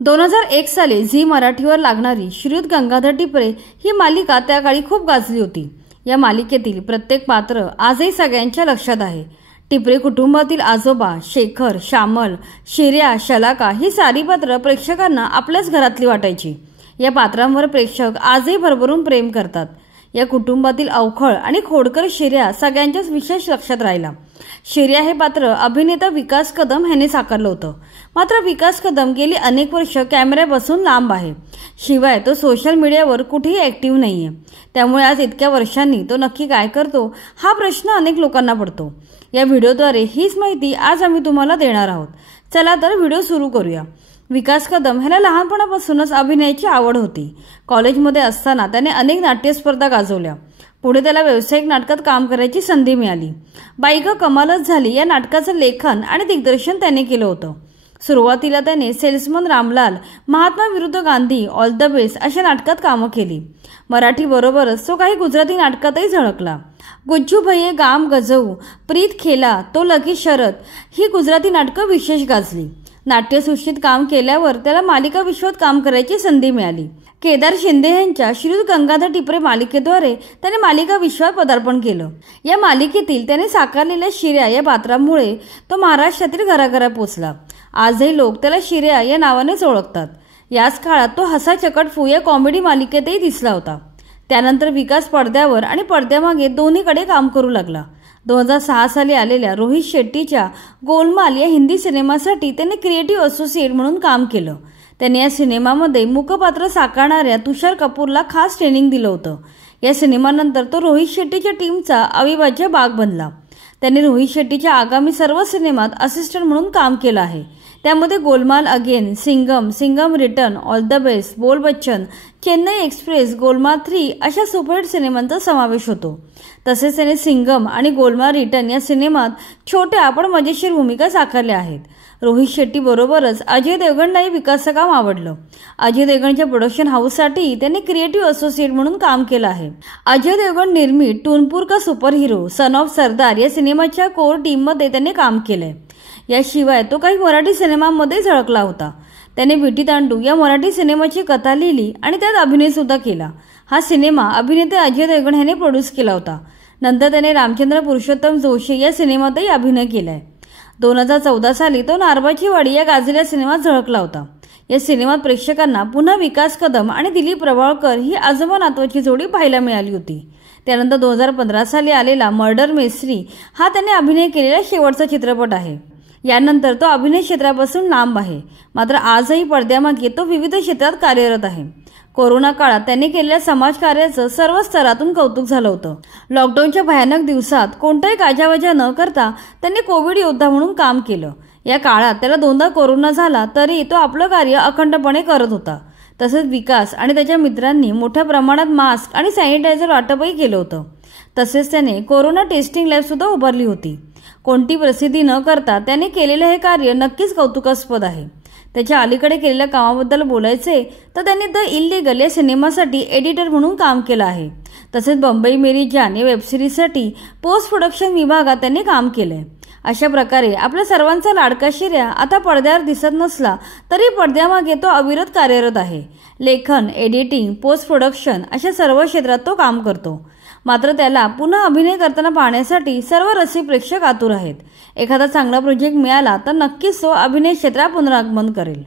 2001 साली झी मराठीवर लागणारी श्रीयुत गंगाधर टिपरे ही मालिका त्या काळी खूप गाजली होती। या मालिकेतील प्रत्येक पात्र आजही सगळ्यांच्या लक्षात आहे। टिपरे कुटुंबातील आजोबा शेखर, श्यामल, शिर्या, शलाका ही सारी पात्र प्रेक्षकांना आपल्याच घरातली वाटायची। या पात्रांवर प्रेक्षक आजही भरभरून प्रेम करतात। या कुटुंबातील अवखळ आणि खोडकर शिर्या सगळ्यांच्याच विशेष लक्षात राहिला। शिर्या हे पात्र अभिनेता विकास कदम यांनी साकारलं होतं। मात्र विकास कदम गेली अनेक वर्ष कॅमेऱ्यापासून लांब आहे। शिवाय तो सोशल मीडियावर कुठेही ऍक्टिव्ह नाहीये। त्यामुळे आज इतक्या वर्षांनी तो नक्की काय करतो हा प्रश्न अनेक लोकांना पडतो। या व्हिडिओद्वारे हीच माहिती आज आम्ही तुम्हाला देणार आहोत। चला तर व्हिडिओ सुरू करूया। विकास कदम ह्याला लहानपणापासूनच अभिनयाची आवड होती। कॉलेजमध्ये असताना त्याने अनेक नाट्य स्पर्धा गाजवल्या। पुढे त्याला व्यावसायिक नाटकात काम करायची संधी मिळाली। बाई गं कमालच झाली या नाटकाचं लेखन आणि दिग्दर्शन त्याने केलं होतं। सुरुवातीला त्याने सेल्समन रामलाल, महात्मा विरुद्ध गांधी, ऑल द बेस्ट अशा नाटकात कामं केली। मराठी बरोबरच तो काही गुजराती नाटकातही झळकला। गुज्जू भैये गाम गजऊ, प्रीत खेला, तो लकी शरद ही गुजराती नाटकं विशेष गाजली। नाट्यसृष्टीत काम केल्यावर त्याला मालिका विश्वात काम करायची संधी मिळाली। केदार शिंदे यांच्या श्रीयुत गंगाधर टिपरे मालिकेद्वारे त्याने मालिका विश्वात पदार्पण केलं। या मालिकेतील त्याने साकारलेल्या शिर्या या पात्रामुळे तो महाराष्ट्रातील घराघरात पोहोचला। आजही लोक त्याला शिर्या या नावानेच ओळखतात। याच काळात तो हसा चकटफू या कॉमेडी मालिकेतही दिसला होता। त्यानंतर विकास पडद्यावर आणि पडद्यामागे दोन्हीकडे काम करू लागला। 2006 साली आलेल्या रोहित शेट्टीच्या गोलमाल या हिंदी सिनेमासाठी त्याने क्रिएटिव्ह असोसिएट म्हणून काम केलं। त्याने या सिनेमामध्ये मुखपात्र साकारणाऱ्या तुषार कपूरला खास ट्रेनिंग दिलं होतं। या सिनेमानंतर तो रोहित शेट्टीच्या टीमचा अविभाज्य भाग बनला। त्याने रोहित शेट्टीच्या आगामी सर्व सिनेमात असिस्टंट म्हणून काम केलं आहे। त्यामध्ये Golmaal again, Singham, Singham return, all the best, Bol Bachchan, Chennai express, गोलमाल 3 अशा सुपरहिट सिनेमांचा समावेश होतो। तसेच त्याने सिंगम आणि गोलमाल रिटर्न या सिनेमात छोट्या पण मजेशीर भूमिका साकारल्या आहेत। रोहित शेट्टी बरोबरच अजय देवगणलाही विकासचं काम आवडलं। अजय देवगणच्या प्रोडक्शन हाऊससाठी त्याने क्रिएटिव्ह असोसिएट म्हणून काम केलं आहे। अजय देवगण निर्मित टूनपूर का सुपर हिरो, सन ऑफ सरदार या सिनेमाच्या कोर टीममध्ये त्याने काम केलंय। याशिवाय तो काही मराठी सिनेमांमध्ये झळकला होता। त्याने विटी दांडू या मराठी सिनेमाची कथा लिहिली आणि त्यात अभिनय सुद्धा केला। हा सिनेमा अभिनेते अजय देवगण यांनी प्रोड्यूस केला होता। नंतर त्याने रामचंद्र पुरुषोत्तम जोशी या सिनेमातही अभिनय केलाय। 2014 साली तो नारबाची वाडी या गाजलेल्या सिनेमात झळकला होता। या सिनेमात प्रेक्षकांना पुन्हा विकास कदम आणि दिलीप प्रभावळकर ही आजोबा नातवाची जोडी पाहायला मिळाली होती। त्यानंतर 2015 साली आलेला मर्डर मिस्ट्री हा त्याने अभिनय केलेला शेवटचा चित्रपट आहे। यानंतर तो अभिनय क्षेत्रापासून लांब आहे। मात्र आजही पडद्यामागे तो विविध क्षेत्रात कार्यरत आहे। कोरोना काळात त्यांनी केलेल्या समाजकार्याचं सर्व स्तरातून कौतुक झालं होतं। लॉकडाऊनच्या भयानक दिवसात कोणताही गाजावाजा न करता त्यांनी कोविड योद्धा म्हणून काम केलं। या काळात त्याला 2दा कोरोना झाला तरी तो आपलं कार्य अखंडपणे करत होता। तसेच विकास आणि त्याच्या मित्रांनी मोठ्या प्रमाणात मास्क आणि सॅनिटायझर वाटपही केलं होतं। तसेच त्याने कोरोना टेस्टिंग लॅब सुद्धा उभारली होती। कोणती प्रसिद्धी न करता त्याने केलेले हे कार्य नक्कीच कौतुकास्पद आहे। त्याच्या अलीकडे केलेल्या कामाबद्दल बोलायचे तर त्यांनी द इल्लीगल या सिनेमासाठी एडिटर म्हणून काम केलं आहे। तसेच बंबई मेरी जान या वेबसिरीजसाठी पोस्ट प्रोडक्शन विभागात त्यांनी काम केलंय। अशा प्रकारे आपल्या सर्वांचा लाडका शिर्या आता पडद्यावर दिसत नसला तरी पडद्यामागे तो अविरत कार्यरत आहे। लेखन, एडिटिंग, पोस्ट प्रोडक्शन अशा सर्व क्षेत्रात तो काम करतो। मात्र त्याला पुन्हा अभिनय करताना पाहण्यासाठी सर्व रसिक प्रेक्षक आतुर आहेत। एखादा चांगला प्रोजेक्ट मिळाला तर नक्कीच तो अभिनय क्षेत्रात पुनरागमन करेल।